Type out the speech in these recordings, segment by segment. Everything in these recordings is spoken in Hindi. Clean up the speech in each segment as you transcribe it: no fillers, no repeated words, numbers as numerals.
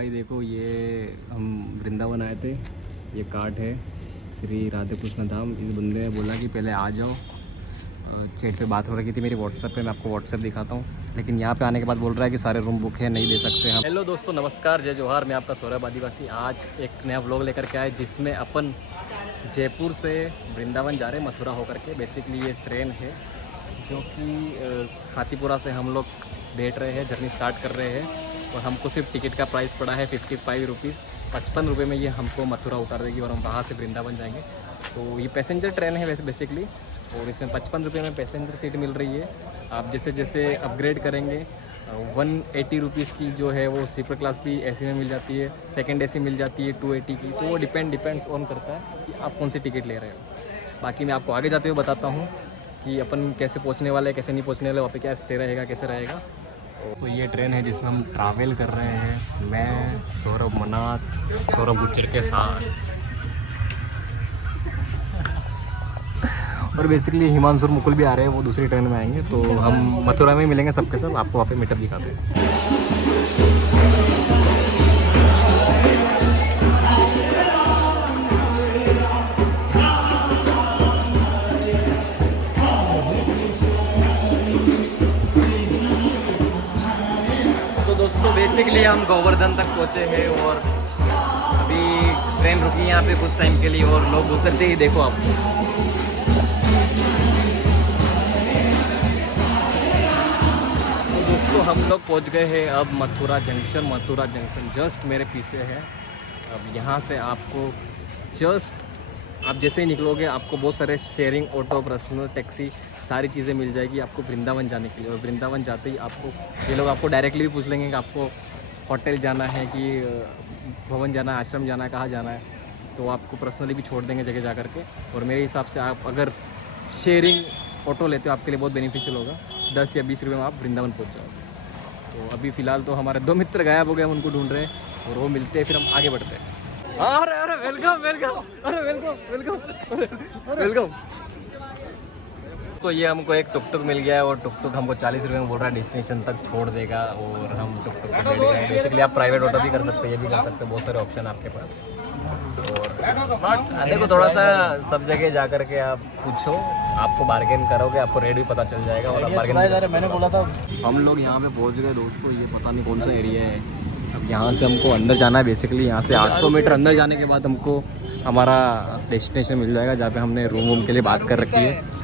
भाई देखो, ये हम वृंदावन आए थे। ये कार्ड है श्री राधे कृष्ण धाम। इस बंदे ने बोला कि पहले आ जाओ। चैट पे बात हो रही थी मेरी व्हाट्सएप पे, मैं आपको व्हाट्सएप दिखाता हूँ। लेकिन यहाँ पे आने के बाद बोल रहा है कि सारे रूम बुक है, नहीं दे सकते हम। हेलो दोस्तों, नमस्कार, जय जोहार। मैं आपका सौरभ आदिवासी आज एक नया व्लॉग लेकर के आए, जिसमें अपन जयपुर से वृंदावन जा रहे हैं, मथुरा होकर के। बेसिकली ये ट्रेन है जो कि हाथीपुरा से हम लोग बैठ रहे हैं, जर्नी स्टार्ट कर रहे हैं। और हमको सिर्फ टिकट का प्राइस पड़ा है 55 रुपीज़। 55 रुपये में ये हमको मथुरा उतार देगी और हम वहाँ से वृंदावन जाएंगे। तो ये पैसेंजर ट्रेन है वैसे बेसिकली, और इसमें 55 रुपये में पैसेंजर सीट मिल रही है। आप जैसे जैसे अपग्रेड करेंगे 180 रुपीज़ की जो है वो स्लीपर क्लास भी एसी में मिल जाती है, सेकंड एसी मिल जाती है 280 की। तो वो डिपेंड्स ऑन करता है कि आप कौन सी टिकट ले रहे हो। बाकी मैं आपको आगे जाते हुए बताता हूँ कि अपन कैसे पहुँचने वाले हैं, कैसे नहीं पहुँचने वाले, वहाँ पे क्या स्टे रहेगा, कैसे रहेगा। तो ये ट्रेन है जिसमें हम ट्रैवल कर रहे हैं, मैं सौरभ मनाथ, सौरभ गुज्जर के साथ। और बेसिकली हिमांशु और मुकुल भी आ रहे हैं, वो दूसरी ट्रेन में आएंगे। तो हम मथुरा में मिलेंगे सबके सब। आपको वहाँ पे मीटअप दिखाते हैं। तो दोस्तों बेसिकली हम गोवर्धन तक पहुँचे हैं और अभी ट्रेन रुकी यहाँ पे कुछ टाइम के लिए, और लोग उतरते ही देखो आप। तो हम लोग पहुंच गए हैं अब Mathura junction. Mathura junction just मेरे पीछे है। अब यहाँ से आपको जस्ट आप जैसे ही निकलोगे आपको बहुत सारे शेयरिंग ऑटो, पर्सनल टैक्सी, सारी चीज़ें मिल जाएगी आपको वृंदावन जाने के लिए। और वृंदावन जाते ही आपको ये लोग आपको डायरेक्टली भी पूछ लेंगे कि आपको होटल जाना है कि भवन जाना है, आश्रम जाना है, कहाँ जाना है। तो आपको पर्सनली भी छोड़ देंगे जगह जा कर के। और मेरे हिसाब से आप अगर शेयरिंग ऑटो लेते हो आपके लिए बहुत बेनिफिशियल होगा। 10 या 20 रुपये में आप वृंदावन पहुँच जाओगे। तो अभी फ़िलहाल तो हमारे 2 मित्र गायब हो गए, हम उनको ढूंढ रहे हैं और वो मिलते हैं, फिर हम आगे बढ़ते हैं। अरे अरे वेलकम वेलकम, अरे वेलकम वेलकम वेलकम। तो ये हमको एक टुक टुक मिल गया है और टुक टुक हमको 40 रुपये में बोल रहा है डेस्टिनेशन तक छोड़ देगा। और हम टुक टुक पे बैठ गए। बेसिकली आप प्राइवेट ऑटो भी कर सकते हैं, ये भी कर सकते हैं, बहुत सारे ऑप्शन आपके पास। और देखो थोड़ा सा सब जगह जा कर के आप पूछो, आपको बार्गेन करोगे, आपको रेट भी पता चल जाएगा और आप बार्गेन। मैंने बोला था हम लोग यहाँ पे पहुँच गए दोस्तों। ये पता नहीं कौन सा एरिया है। अब यहाँ से हमको अंदर जाना है। बेसिकली यहाँ से 800 मीटर अंदर जाने के बाद हमको हमारा डेस्टिनेशन मिल जाएगा, जहाँ पे हमने रूम के लिए बात कर रखी है।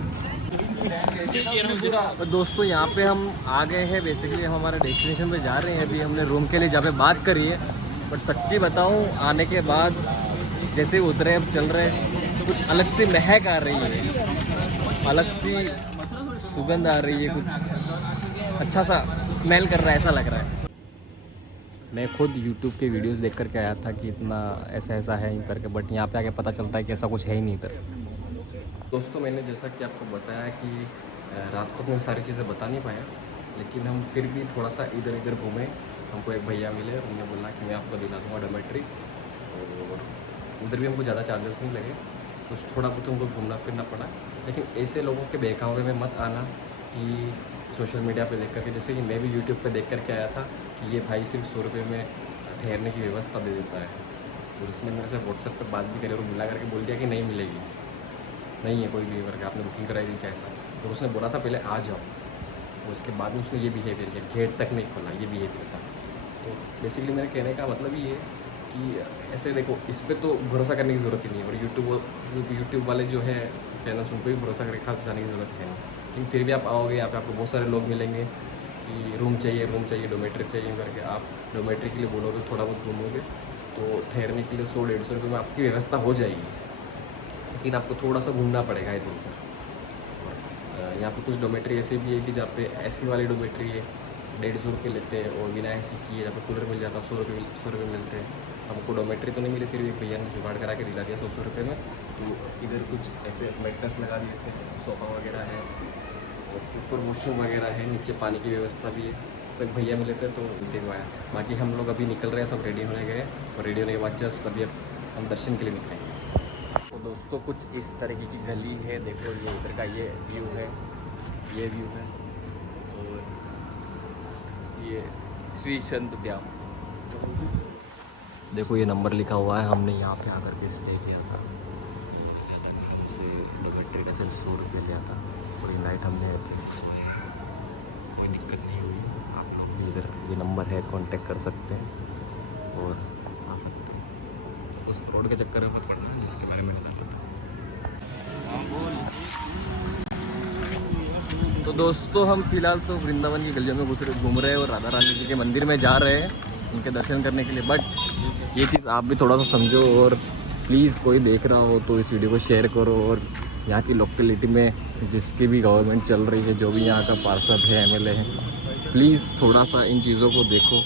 तो दोस्तों यहाँ पे हम आ गए हैं। बेसिकली हम हमारे डेस्टिनेशन पे जा रहे हैं। अभी हमने रूम के लिए जहाँ पे बात करी है, बट सच्ची बताऊँ आने के बाद जैसे उतरे अब चल रहे कुछ अलग सी महक आ रही है, अलग सी सुगंध आ रही है, कुछ अच्छा सा स्मेल कर रहा है, ऐसा लग रहा है। मैं खुद YouTube के वीडियोस देख करके आया था कि इतना ऐसा ऐसा है इन करके, बट यहाँ पे आके पता चलता है कि ऐसा कुछ है ही नहीं इधर। दोस्तों मैंने जैसा कि आपको बताया कि रात को मैं सारी चीज़ें बता नहीं पाया, लेकिन हम फिर भी थोड़ा सा इधर इधर घूमे। हमको एक भैया मिले, उन्होंने बोला कि मैं आपको दिला दूँगा डॉर्मेट्री। और उधर भी हमको ज़्यादा चार्जेस नहीं लगे, कुछ थोड़ा बहुत हमको घूमना फिरना पड़ा। लेकिन ऐसे लोगों के बहकावे में मत आना कि सोशल मीडिया पे देख करके, जैसे कि मैं भी यूट्यूब पे देख करके आया था कि ये भाई सिर्फ 100 रुपये में ठहरने की व्यवस्था दे देता है। और उसने मेरे से व्हाट्सएप पे बात भी करी और मिला करके बोल दिया कि नहीं मिलेगी, नहीं है कोई भी वर्ग, आपने बुकिंग कराई थी क्या ऐसा। तो उसने बोला था पहले आ जाओ, और उसके बाद में उसने ये बिहेवियर किया, गेट तक नहीं खोला, ये बिहेवियर था। तो बेसिकली मेरे कहने का मतलब ये है कि ऐसे देखो, इस पर तो भरोसा करने की ज़रूरत ही नहीं है। और यूट्यूब वाले जो है चैनल्स, उनको भी भरोसा करके खास जाने की ज़रूरत है। लेकिन फिर भी आप आओगे यहाँ पे, आपको बहुत सारे लोग मिलेंगे कि रूम चाहिए डोमेट्री चाहिए करके। आप डोमेट्री के लिए बोलोगे, थोड़ा बहुत घूमोगे, तो ठहरने के लिए 100-150 रुपये में आपकी व्यवस्था हो जाएगी। लेकिन आपको थोड़ा सा घूमना पड़ेगा इधर उधर। और यहाँ पे कुछ डोमेट्री ऐसे भी है कि जहाँ पे एसी वाली डोमेट्री है 150 रुपये लेते हैं, और बिना एसी की है जहाँ पे कूलर मिल जाता है 100 रुपये मिलते हैं। हमको डोमेट्री तो नहीं मिली, फिर एक भैया ने जुगाड़ करा के दिला दिया 100 रुपये में। तो इधर कुछ ऐसे मैट्रेस लगा दिए थे, सोफ़ा वगैरह है, और ऊपर वॉशरूम वगैरह है, नीचे पानी की व्यवस्था भी है। तो एक भैया मिले थे तो दिलवाया। बाकी हम लोग अभी निकल रहे हैं, सब रेडी होने गए, और रेडी होने के बाद जस्ट अभी हम दर्शन के लिए निकलेंगे। तो दोस्तों कुछ इस तरीके की गली है, देखो ये इधर का ये व्यू है, ये व्यू है। और ये श्री संत द्याम देखो ये नंबर लिखा हुआ है, हमने यहाँ पे आकर के स्टे किया था। से डॉक्यूमेंट्री का सिर्फ 100 रुपये लिया था और नाइट हमने एडजस्ट किया, कोई दिक्कत नहीं हुई। आप लोग भी इधर ये नंबर है, कांटेक्ट कर सकते हैं और आ सकते हैं। उस फ्रॉड के चक्कर में पड़ना है जिसके बारे में नहीं पता। तो दोस्तों हम फिलहाल तो वृंदावन की गलियों में घूम रहे हैं और राधा रानी जी के मंदिर में जा रहे हैं उनके दर्शन करने के लिए। बट ये चीज़ आप भी थोड़ा सा समझो और प्लीज़ कोई देख रहा हो तो इस वीडियो को शेयर करो। और यहाँ की लोकेलिटी में जिसकी भी गवर्नमेंट चल रही है, जो भी यहाँ का पार्षद है, MLA है, प्लीज़ थोड़ा सा इन चीज़ों को देखो,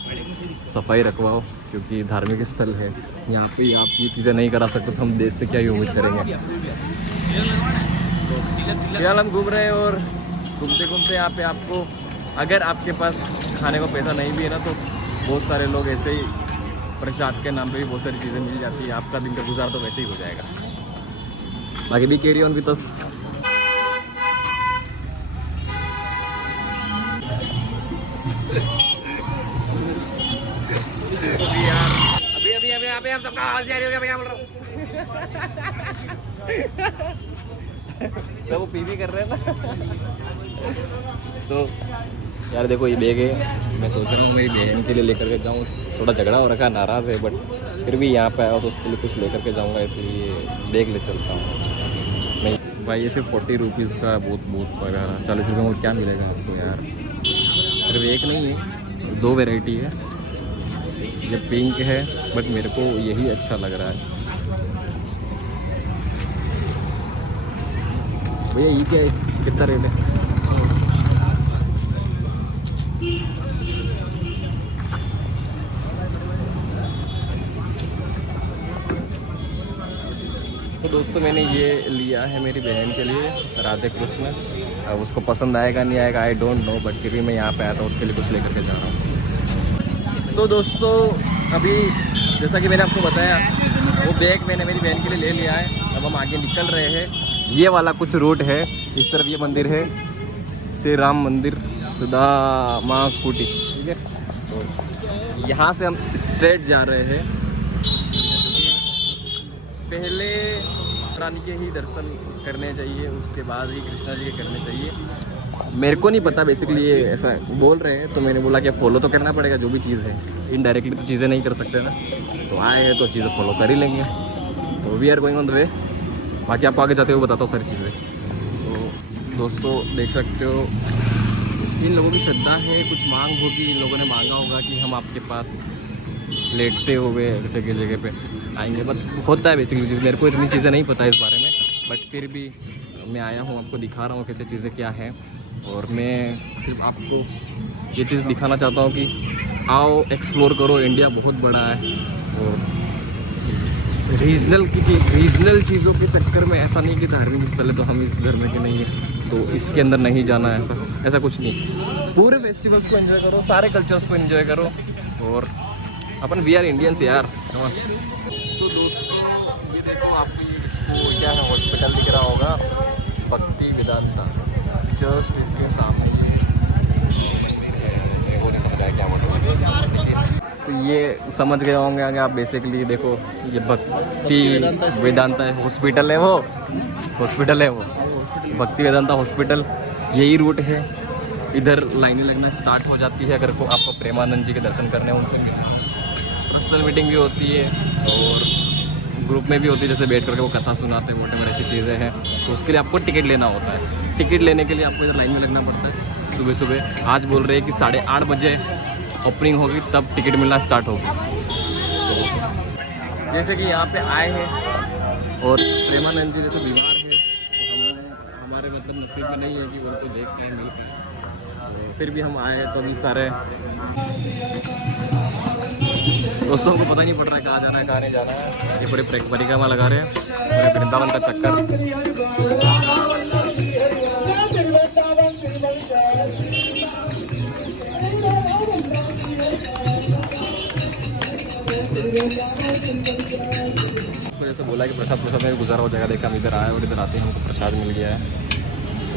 सफाई रखवाओ, क्योंकि धार्मिक स्थल है। यहाँ पे आप ये चीज़ें नहीं करा सकते तो हम देश से क्या ही उम्मीद करेंगे। फिलहाल हम घूम रहे हैं और घूमते घूमते यहाँ पे आपको, अगर आपके पास खाने को पैसा नहीं भी है ना, तो बहुत सारे लोग ऐसे ही प्रसाद के नाम पे भी बहुत सारी चीज़ें मिल जाती है। आपका दिन का गुजार तो वैसे ही हो जाएगा। बाकी भी कैरी ऑन विद अस। अभी हम सबका आवाज जारी हो गया भैया, बोल रहा हूँ। तो वो पी भी कर रहे हैं ना। तो यार देखो ये बैग है, मैं सोच रहा हूँ मेरी बहन के लिए लेकर के जाऊँ। थोड़ा झगड़ा हो रखा, नाराज़ है, बट फिर भी यहाँ पे आया तो उसके लिए कुछ लेकर के जाऊँगा, इसलिए बैग ले चलता हूँ। नहीं भाई ये सिर्फ 40 रुपीज़ का बहुत वगैरह 40 रुपये में क्या मिलेगा आपको यार। सिर्फ एक नहीं है, 2 वेराइटी है। ये पिंक है बट मेरे को यही अच्छा लग रहा है। भैया ये क्या है, कितना रेट है? तो दोस्तों मैंने ये लिया है मेरी बहन के लिए, राधे कृष्ण। अब उसको पसंद आएगा नहीं आएगा आई डोंट नो, बट फिर भी मैं यहाँ पे आया था उसके लिए कुछ लेकर के जा रहा हूँ। तो दोस्तों अभी जैसा कि मैंने आपको बताया, वो बैग मैंने मेरी बहन के लिए ले लिया है। अब हम आगे निकल रहे हैं। ये वाला कुछ रूट है, इस तरफ ये मंदिर है, श्री राम मंदिर सुदामा कुटी, ठीक है। तो यहाँ से हम स्ट्रेट जा रहे हैं। पहले रानी के ही दर्शन करने चाहिए, उसके बाद ही कृष्णा जी के करने चाहिए। मेरे को नहीं पता, बेसिकली ये ऐसा बोल रहे हैं तो मैंने बोला कि फॉलो तो करना पड़ेगा जो भी चीज़ है। इनडायरेक्टली तो चीज़ें नहीं कर सकते ना, तो आए हैं तो चीज़ें फॉलो कर ही लेंगे। तो we are going on the way. बाकी आपको आगे जाते हुए बताता हूँ सारी चीज़ें। तो दोस्तों देख सकते हो इन लोगों की श्रद्धा है, कुछ मांग होगी, इन लोगों ने मांगा होगा कि हम आपके पास लेटते हुए जगह जगह पे आएंगे। बट होता है बेसिकली चीज़, मेरे को इतनी चीज़ें नहीं पता इस बारे में, बट फिर भी मैं आया हूँ, आपको दिखा रहा हूँ कैसे चीज़ें क्या हैं। और मैं सिर्फ आपको ये चीज़ दिखाना चाहता हूँ कि आओ एक्सप्लोर करो, इंडिया बहुत बड़ा है। और रीजनल चीज़ों के चक्कर में ऐसा नहीं कि धार्मिक स्थल है तो हम इस धर्म के नहीं है तो इसके अंदर नहीं जाना है, ऐसा कुछ नहीं। पूरे फेस्टिवल्स को एंजॉय करो, सारे कल्चर्स को एंजॉय करो। और अपन वी आर इंडियंस यार। सो दोस्तों ये देखो, आपको ये इसको क्या है, हॉस्पिटल दिख रहा होगा, भक्ति वेदांता, जस्ट इसके सामने क्या मतलब। तो ये समझ गए होंगे आगे आप। बेसिकली देखो ये भक्ति वेदांता हॉस्पिटल है, वो हॉस्पिटल है, वो भक्ति वेदांता हॉस्पिटल। यही रूट है, इधर लाइनें लगना स्टार्ट हो जाती है अगर को आपको प्रेमानंद जी के दर्शन करने हैं, उनसे पर्सनल मीटिंग भी होती है और ग्रुप में भी होती है, जैसे बैठ करके वो कथा सुनाते हैं, वोटेवर ऐसी चीज़ें हैं। तो उसके लिए आपको टिकट लेना होता है। टिकट लेने के लिए आपको इधर लाइन में लगना पड़ता है सुबह सुबह। आज बोल रहे हैं कि 8:30 बजे ओपनिंग होगी, तब टिकट मिलना स्टार्ट होगी। तो जैसे कि यहाँ पे आए हैं और प्रेमानंद जी जैसे बीमार है, तो हमारे मतलब नसीब में नहीं है कि उनको देख के मिल पाए, फिर भी हम आए हैं। तो अभी सारे दोस्तों को पता नहीं पड़ रहा है कहाँ जाना है कहाँ नहीं जाना है। ये पूरे परिक्रमा लगा रहे हैं, पूरे वृंदावन का चक्कर। जैसे बोला कि प्रसाद में गुजारा हो जाएगा। देखा हम इधर आए और इधर आते हैं हमको प्रसाद मिल गया है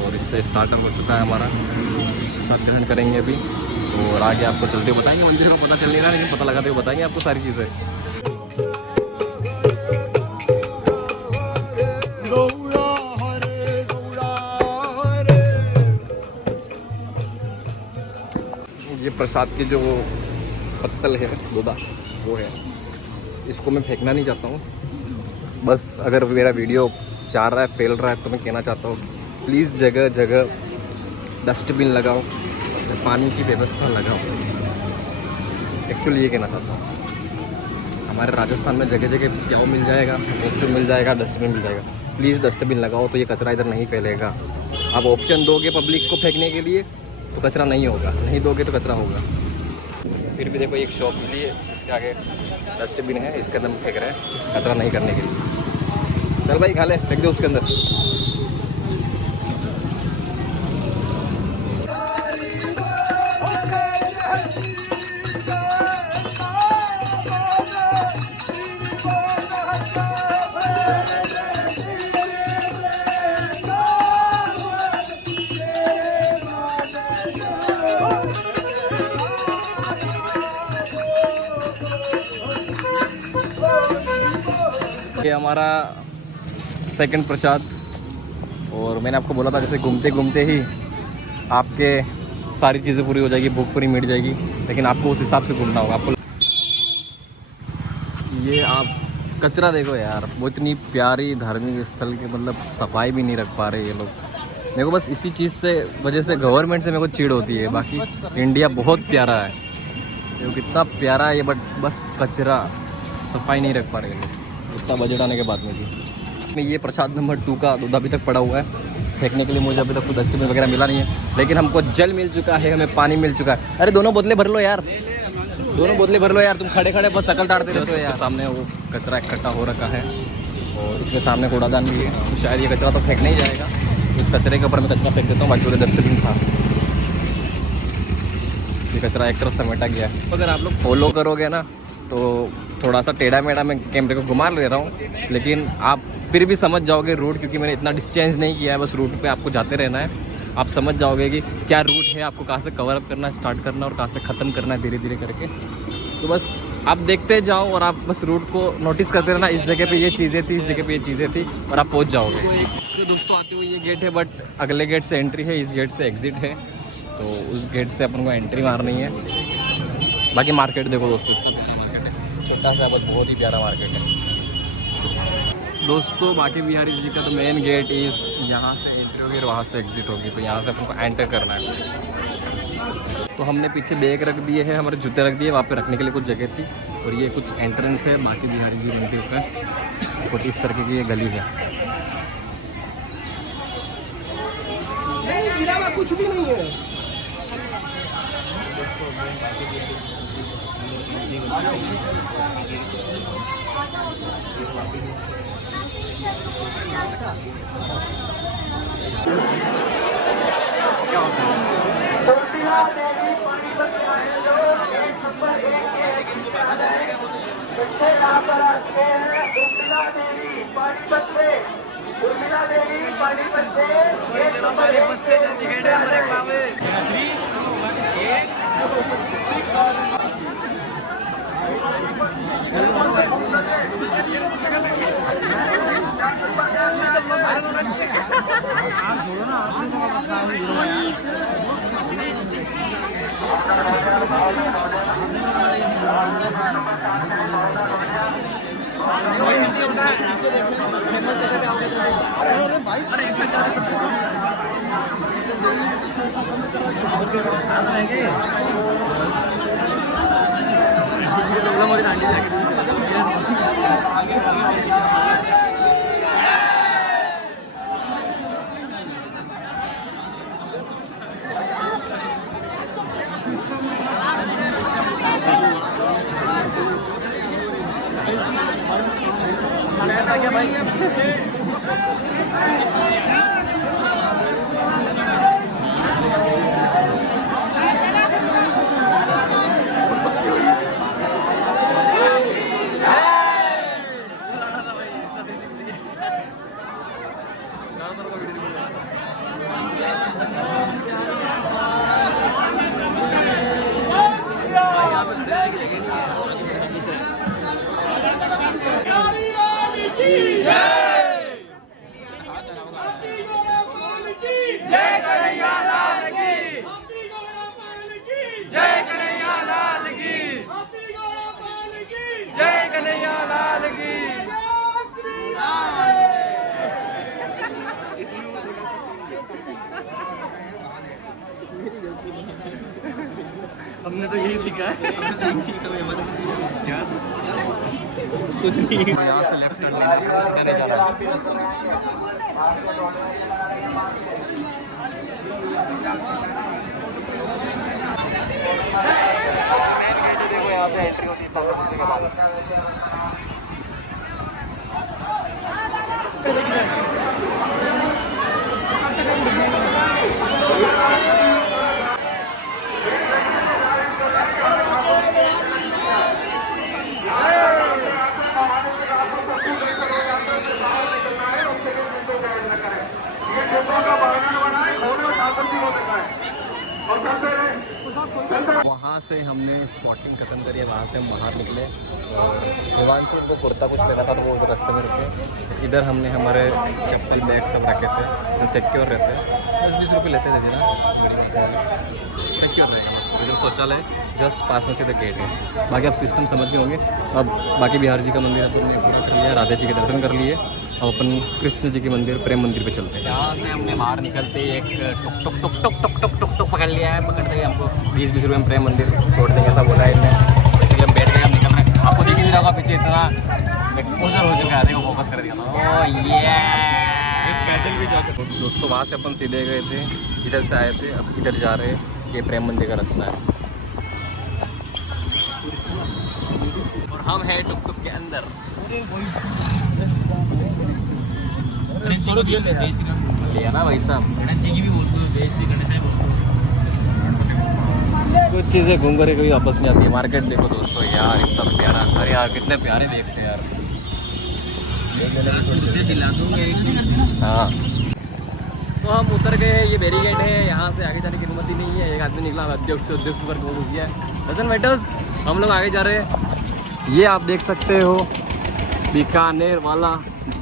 और इससे स्टार्टर हो चुका है हमारा। प्रसाद ग्रहण करेंगे अभी और आगे आपको चलते हुए बताएंगे। मंदिर का पता चल नहीं रहा, लेकिन पता लगाते हुए बताएंगे आपको सारी चीज़ें। ये प्रसाद की जो पत्तल है दोदा वो है, इसको मैं फेंकना नहीं चाहता हूँ। बस अगर मेरा वीडियो जा रहा है, फैल रहा है, तो मैं कहना चाहता हूँ प्लीज़ जगह जगह डस्टबिन लगाओ, पानी की व्यवस्था लगाओ। एक्चुअली ये कहना चाहता हूँ। हमारे राजस्थान में जगह जगह प्याऊ मिल जाएगा, वॉशरूम मिल जाएगा, डस्टबिन मिल जाएगा। प्लीज़ डस्टबिन लगाओ तो ये कचरा इधर नहीं फैलेगा। आप ऑप्शन दोगे पब्लिक को फेंकने के लिए तो कचरा नहीं होगा, नहीं दोगे तो कचरा होगा। फिर भी देखो एक शॉप मिली है, इसके आगे डस्टबिन है, इसके अंदर फेंक रहे हैं कचरा नहीं करने के लिए। चल भाई खा ले, फेंक दो उसके अंदर। ये हमारा सेकंड प्रसाद, और मैंने आपको बोला था जैसे घूमते घूमते ही आपके सारी चीज़ें पूरी हो जाएगी, भूख पूरी मिट जाएगी, लेकिन आपको उस हिसाब से घूमना होगा। आपको ये आप कचरा देखो यार, वो इतनी प्यारी धार्मिक स्थल की मतलब सफाई भी नहीं रख पा रहे ये लोग। मेरे को बस इसी चीज़ से वजह से गवर्नमेंट से मेरे को चिढ़ होती है। बाकी इंडिया बहुत प्यारा है, ये कितना प्यारा है ये, बट बस कचरा सफाई नहीं रख पा रहे लोग, इतना बजट आने के बाद में भी। ये प्रसाद नंबर 2 का दूध अभी तक पड़ा हुआ है फेंकने के लिए। मुझे अभी तक कोई डस्टबिन वगैरह मिला नहीं है, लेकिन हमको जल मिल चुका है, हमें पानी मिल चुका है। अरे दोनों बोतलें भर लो यार, दोनों बोतलें भर लो यार, तुम खड़े खड़े बस शकल ताड़ते रहते हो यार। सामने वो कचरा इकट्ठा हो रखा है और इसके सामने कूड़ादान भी है, तो शायद ये कचरा तो फेंकने ही जाएगा। उस कचरे के ऊपर मैं कचरा फेंक देता हूँ, बाकी पूरे डस्टबिन था। ये कचरा एक तरफ समेटा गया है। अगर आप लोग फॉलो करोगे ना तो थोड़ा सा टेढ़ा मेढ़ा मैं कैमरे को घुमा ले रहा हूँ, लेकिन आप फिर भी समझ जाओगे रूट, क्योंकि मैंने इतना डिस्टेंस नहीं किया है। बस रूट पे आपको जाते रहना है, आप समझ जाओगे कि क्या रूट है, आपको कहाँ से कवर अप करना है, स्टार्ट करना और कहाँ से ख़त्म करना है धीरे धीरे करके। तो बस आप देखते जाओ और आप बस रूट को नोटिस करते रहना, इस जगह पे ये चीज़ें थी, इस जगह पे ये चीज़ें थी, और आप पहुँच जाओगे। तो दोस्तों आते हुए ये गेट है, बट अगले गेट से एंट्री है, इस गेट से एग्जिट है, तो उस गेट से अपन को एंट्री मारनी है। बाकी मार्केट देखो दोस्तों, छोटा सा बट बहुत ही प्यारा मार्केट है दोस्तों। बाकी बिहारी जी का तो मेन गेट इस यहाँ से एंट्री होगी और वहाँ से एग्जिट होगी, तो यहाँ से आपको एंटर करना है। तो हमने पीछे बैग रख दिए हैं, हमारे जूते रख दिए, वहाँ पे रखने के लिए कुछ जगह थी, और ये कुछ एंट्रेंस है बाकी बिहारी जी रूम के ऊपर। कुछ इस तरह की ये गली है। कुछ भी नहीं है। क्या होता है? हमने तो यही सीखा है। क्या कुछ नहीं। यहाँ से लेफ्ट टर्न लेना है, सीधा नहीं जाना मेन गेट है, देखो यहाँ से एंट्री होती है तब घुसने के बाद। वहाँ से हमने स्पॉटिंग खत्म करी है, वहाँ से हम बाहर निकले और हिमांशु उनको कुर्ता कुछ लेना था तो वो रास्ते में रुके। इधर हमने हमारे चप्पल बैग सब रखे थे तो सिक्योर रहते हैं, 10-20 रुपये लेते थे ना, सिक्योर रहेगा बस। जो शौचालय जस्ट पास में से तो गेट है, बाकी आप सिस्टम समझ गए होंगे। अब बाकी बिहार जी का मंदिर अपन ने पूरा कर लिया, राधे जी के दर्शन कर लिए। अब अपन कृष्ण जी के मंदिर प्रेम मंदिर पे चलते हैं। यहाँ से हमने बाहर निकलते ही एक टुक टुक टुक टुक टुक टुक टुक टुक पकड़ लिया है। पकड़ते ही हमको 20-20 रुपये में प्रेम मंदिर छोड़ देंगे, ऐसा बोला है इनने। इसलिए हम बैठ गए, हम निकल रहे हैं। आपको दिख ही नहीं रहा पीछे इतना एक्सपोजर हो चुका है, देखो फोकस कर दिया था। ये पैदल भी जा सकते। दोस्तों वहाँ से अपन सीधे गए थे, इधर से आए थे, अब इधर जा रहे हैं। ये प्रेम मंदिर का रास्ता है और हम हैं टुक टुक के अंदर। लिया ना भाई साहब, कुछ चीज़ें घूम कर कभी वापस नहीं आती है। मार्केट देखो दोस्तों यार, इतना प्यारा। अरे यार कितने प्यारे देखते हैं यार। हाँ तो हम उतर गए हैं, ये बैरिकेड है, यहाँ से आगे जाने की अनुमति नहीं है। एक आदमी निकला अध्यक्ष पर घुस गया। डजंट मैटर्स, हम लोग आगे जा रहे हैं। ये आप देख सकते हो बीकानेर वाला,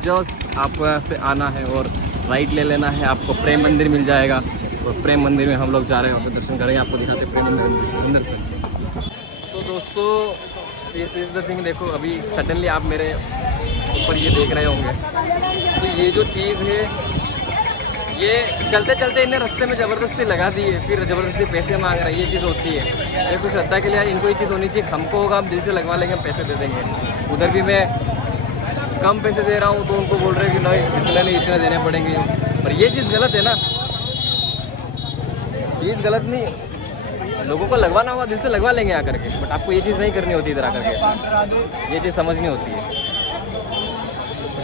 जस्ट आपको यहाँ से आना है और राइट ले लेना है, आपको प्रेम मंदिर मिल जाएगा। और प्रेम मंदिर में हम लोग जा रहे हैं, वहाँ दर्शन करेंगे, आपको दिखाते हैं प्रेम मंदिर अंदर से। तो दोस्तों दिस इज़ द थिंग, देखो अभी सडनली आप मेरे ऊपर ये देख रहे होंगे, तो ये जो चीज़ है ये चलते चलते इन्हें रास्ते में ज़बरदस्ती लगा दी है, फिर ज़बरदस्ती पैसे मांग रहे हैं। ये चीज़ होती है, ये कुछ श्रद्धा के लिए इनको ये चीज़ होनी चाहिए। हमको होगा, हम दिल से लगवा लेंगे, हम पैसे दे देंगे। उधर भी मैं कम पैसे दे रहा हूँ तो उनको बोल रहे हैं कि नहीं इतने नहीं, इतने देने पड़ेंगे। पर ये चीज़ गलत है ना, चीज़ गलत नहीं, लोगों को लगवाना होगा दिल से लगवा लेंगे आकर के, बट आपको ये चीज़ नहीं करनी होती इधर आकर के, ये चीज़ समझनी होती है।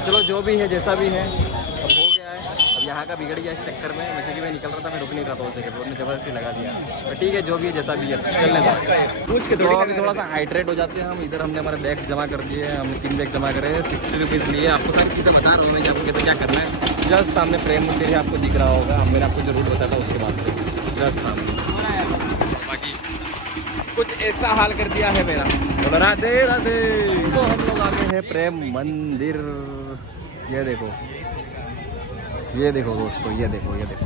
चलो जो भी है जैसा भी है अब हो गया है। अब यहाँ का बिगड़ गया इस चक्कर में, वैसे कि मैं निकल रहा था, मैं रुक नहीं रहा था उसे, रोड ने ज़बरदस्ती लगा दिया। तो ठीक है जो भी है जैसा भी है चलने दो। पूछ के थोड़ा सा हाइड्रेट हो जाते हैं हम। इधर हमने हमारे बैग जमा कर दिए हैं, हमने 3 बैग जमा करे हैं, 60 रुपीज़ लिए। आपको सारी चीज़ें बता रहा हूँ मैं कि आपको कैसे क्या करना है। जस्ट सामने प्रेम मंदिर है, आपको दिख रहा होगा, मैंने आपको जो रूट बताया था उसके बाद से जस्ट सामने। बाकी कुछ ऐसा हाल कर दिया है मेरा। बोलो राधे राधे। तो हम लोग आ गए हैं प्रेम मंदिर। ये देखो, ये देखो दोस्तों, ये देखो, ये देखो।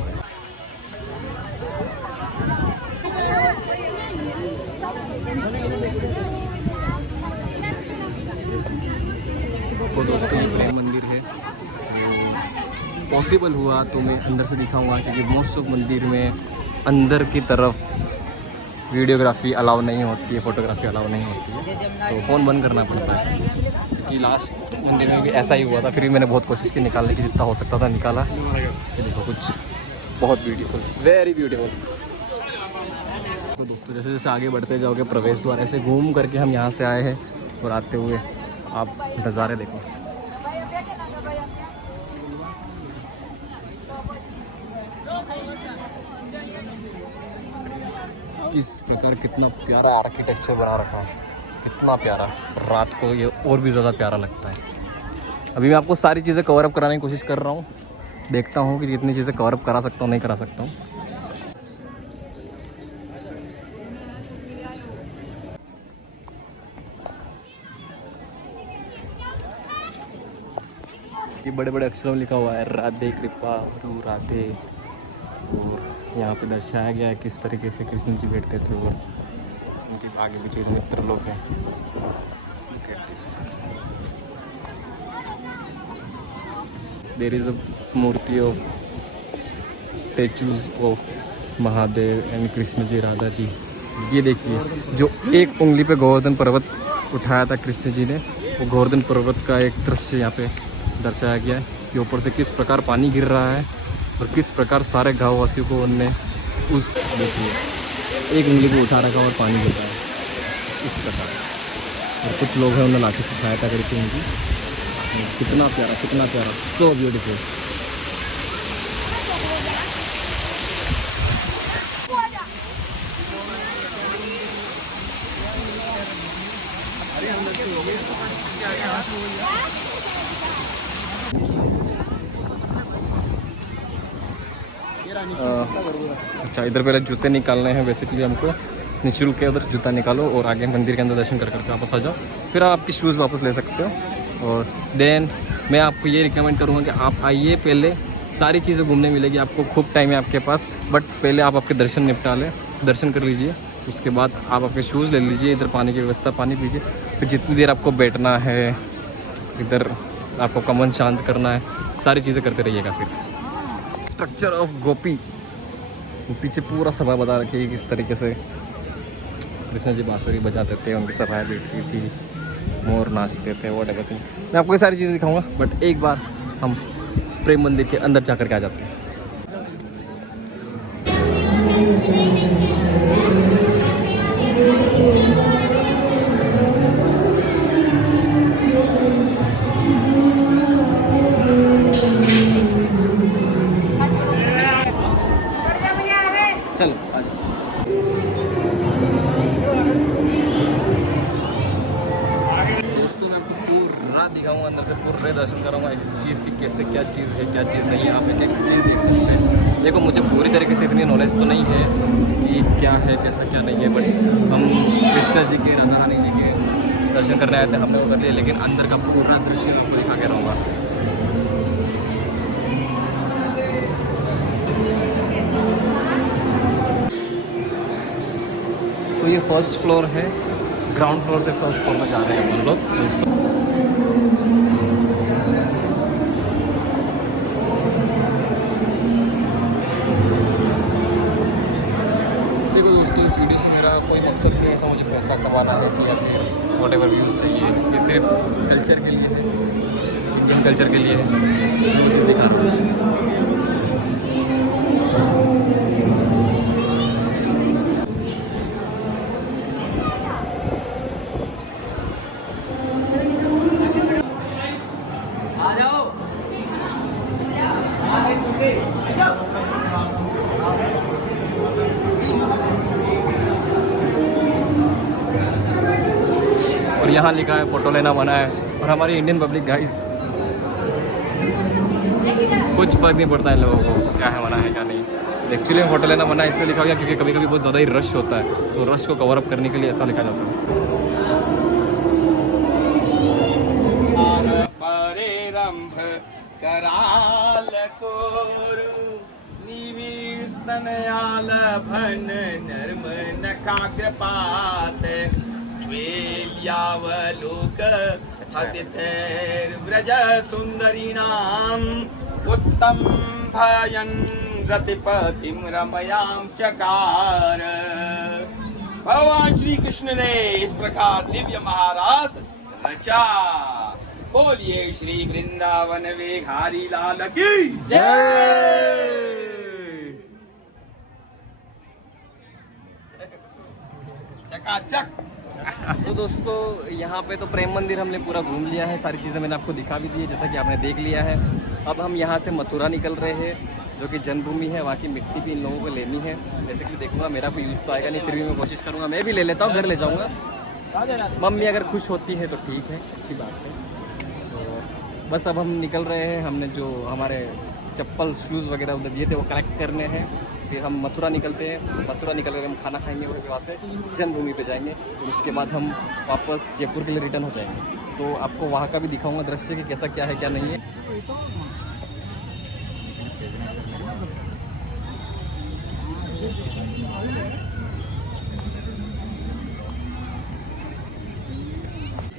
तो दोस्तों ये प्रेम मंदिर है, पॉसिबल हुआ तो मैं अंदर से दिखाऊंगा, क्योंकि मोस्ट ऑफ मंदिर में अंदर की तरफ वीडियोग्राफी अलाउ नहीं होती है, फोटोग्राफी अलाउ नहीं होती है, तो फ़ोन बंद करना पड़ता है। क्योंकि लास्ट मंदिर में भी ऐसा ही हुआ था, फिर भी मैंने बहुत कोशिश की निकालने की, जितना हो सकता था निकाला। ये देखो कुछ बहुत ब्यूटीफुल, वेरी ब्यूटीफुल। तो दोस्तों जैसे जैसे आगे बढ़ते जाओगे प्रवेश द्वार ऐसे घूम करके हम यहाँ से आए हैं, और आते हुए आप नज़ारे देखो। इस प्रकार कितना प्यारा आर्किटेक्चर बना रखा है, कितना प्यारा। रात को ये और भी ज़्यादा प्यारा लगता है। अभी मैं आपको सारी चीज़ें कवर अप कराने की कोशिश कर रहा हूँ, देखता हूँ कि कितनी चीज़ें कवर अप करा सकता हूँ, नहीं करा सकता हूँ। ये बड़े बड़े अक्षरों में लिखा हुआ है राधे कृपा राधे, और यहाँ पे दर्शाया गया है किस तरीके से कृष्ण जी बैठते थे और उनके आगे पीछे मित्र लोग हैं। There is a murti of statues of Mahadev and Krishna ji, Radha ji ये देखिए, जो एक उंगली पे गोवर्धन पर्वत उठाया था कृष्ण जी ने, वो गोवर्धन पर्वत का एक दृश्य यहाँ पे दर्शाया गया है कि ऊपर से किस प्रकार पानी गिर रहा है और किस प्रकार सारे गाँव वासियों को उनने उस देखिए एक उंगली को उठा रखा और पानी गिर रहा है इस प्रकार। और कुछ लोग हैं उन्होंने लाठी से सहायता करी थी उनकी। कितना प्यारा, सो ब्यूटीफुल। अच्छा, इधर पहले जूते निकालने हैं बेसिकली हमको। निःशुल्क के उधर जूता निकालो और आगे मंदिर के अंदर दर्शन कर करके वापस आ जाओ, फिर आप आपकी शूज़ वापस ले सकते हो। और देन मैं आपको ये रिकमेंड करूँगा कि आप आइए, पहले सारी चीज़ें घूमने मिलेगी आपको, खूब टाइम है आपके पास, बट पहले आप आपके दर्शन निपटा लें, दर्शन कर लीजिए, उसके बाद आप आपके शूज़ ले लीजिए। इधर पानी की व्यवस्था, पानी पीजिए, फिर जितनी देर आपको बैठना है इधर, आपको का मन शांत करना है, सारी चीज़ें करते रहिएगा। फिर स्ट्रक्चर ऑफ गोपी, पीछे पूरा सभा बता रखी है किस तरीके से कृष्ण जी बांसुरी बजाते थे, उनकी सभाएँ बैठती थी, मोर नाचते थे, वो डगते। मैं आपको ये सारी चीज़ें दिखाऊंगा, बट एक बार हम प्रेम मंदिर के अंदर जाकर के आ जाते हैं। चलो आ जाओ। दोस्तों मैं आपको पूरा दिखाऊंगा, अंदर से पूरे दर्शन कराऊंगा, एक चीज़ की कैसे क्या चीज़ है, क्या चीज़ नहीं है। आप एक एक चीज़ देख सकते हैं। देखो, मुझे पूरी तरीके से इतनी नॉलेज तो नहीं है कि क्या है कैसा क्या नहीं है, बट हम कृष्ण जी के, राधा रानी जी के दर्शन करने आए थे, हमने वो कर लिया। लेकिन अंदर का पूरा दृश्य आपको दिखा के रहूँगा। तो ये फर्स्ट फ्लोर है, ग्राउंड फ्लोर से फर्स्ट फ्लोर में जा रहे हैं हम लोग। देखो दोस्तों, इस वीडियो से मेरा कोई मकसद नहीं है ऐसा मुझे पैसा कमाना है या फिर वॉट एवर व्यूज़ चाहिए। ये सिर्फ कल्चर के लिए है, इंडियन कल्चर के लिए है, जो चीज़ दिखा रहा हूँ। और यहाँ लिखा है फ़ोटो लेना मना है, और हमारी इंडियन पब्लिक गाइस कुछ फर्क नहीं पड़ता है लोगों को क्या है मना है क्या नहीं। एक्चुअली फ़ोटो लेना मना है इसलिए लिखा गया क्योंकि कभी कभी बहुत ज़्यादा ही रश होता है, तो रश को कवर अप करने के लिए ऐसा लिखा जाता है। व्रज सुंदरीणाम उत्तम भयन रतिपतिम रमयाम चकार। भगवान श्री कृष्ण ने इस प्रकार दिव्य महारास रचा। बोलिए श्री वृंदावन विहारी लाल की जय। चकाचक। तो दोस्तों, यहाँ पे तो प्रेम मंदिर हमने पूरा घूम लिया है, सारी चीज़ें मैंने आपको दिखा भी दी है जैसा कि आपने देख लिया है। अब हम यहाँ से मथुरा निकल रहे हैं, जो कि जन्मभूमि है, वहाँ की मिट्टी भी इन लोगों को लेनी है। जैसे कि देखूंगा, मेरा कोई यूज़ तो आएगा नहीं, फिर भी मैं कोशिश करूँगा, मैं भी ले लेता हूँ, घर ले जाऊँगा। मम्मी अगर खुश होती है तो ठीक है, अच्छी बात है। तो बस अब हम निकल रहे हैं। हमने जो हमारे चप्पल शूज़ वगैरह उधर दिए थे वो कलेक्ट करने हैं, फिर हम मथुरा निकलते हैं। मथुरा निकल कर हम खाना खाएंगे, उसके बाद से जन्मभूमि पे जाएंगे, और उसके बाद हम वापस जयपुर के लिए रिटर्न हो जाएंगे। तो आपको वहाँ का भी दिखाऊंगा दृश्य कि कैसा क्या है क्या नहीं है।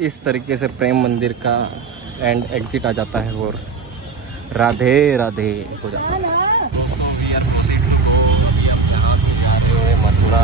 इस तरीके से प्रेम मंदिर का एंड एग्जिट आ जाता है और राधे राधे हो जाता है। दोस्तों, वी आर प्रोसीडिंग, तो अभी हम यहाँ से जा रहे हैं मथुरा।